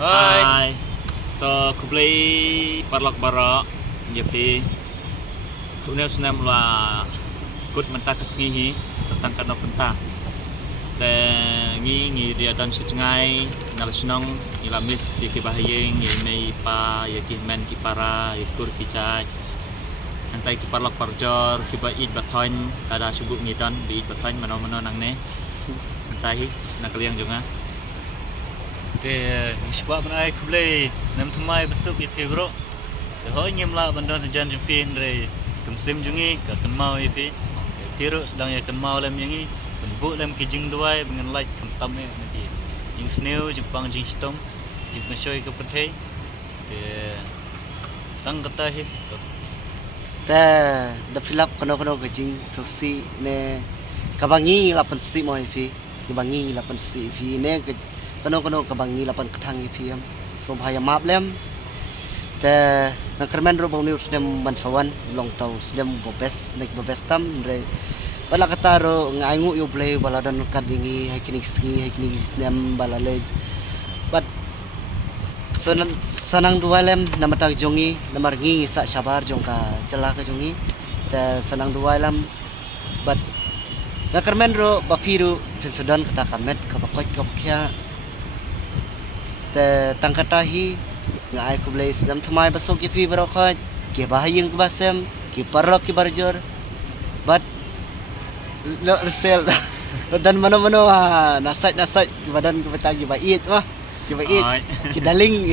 Hai. To kublai parlok barok jadi udah senam lah kut mentah kesengihi setang kano pentah te ngi dia dan secengai nalsenong ilamis yaki bahayeng yai pa yaki men kipara yakur kicai antai kiparlok parjor kiba id baton kada subuk ngidan bi id baton mano nang ne antai nakaliang jonga te ispa banai kublai senam thumai besuk ipi bro te hoi nyemla bandon jan jepin re kumsim jungi ka kenmau ipi kiro sedang ya kenmau lem yangi benbuk lem kijing duai dengan light kentam e nanti jing sneu jepang jing stom jing pensoi ke pethe te tang kata hi te da filap kono kejing sosi ne kabangi lapan si mo ipi kabangi lapan si ipi ne kono kabangi lapan ketang ipi am so bahaya map lem te nangkermen ro bang news nem bansawan long tau nem bobes nek bobes tam re bala kataro ngaingu yo play bala dan kadingi hiking ski hiking nem bala le but sanang dua lem namatag jongi namarngi sa sabar jongka cela ka jongi te sanang dua lem but nangkermen ro bapiru pinsedan kata kamet kapakot kapkya te tangkatahi ngai kublai sedam thamai basok ipi barokot ke bahayeng ke basem ke parok ke barjor but lo sel dan mano nasat badan ke betagi bait mah ke bait ke daling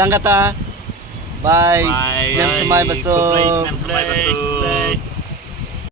tangkata bye sedam thamai basok kublai sedam thamai basok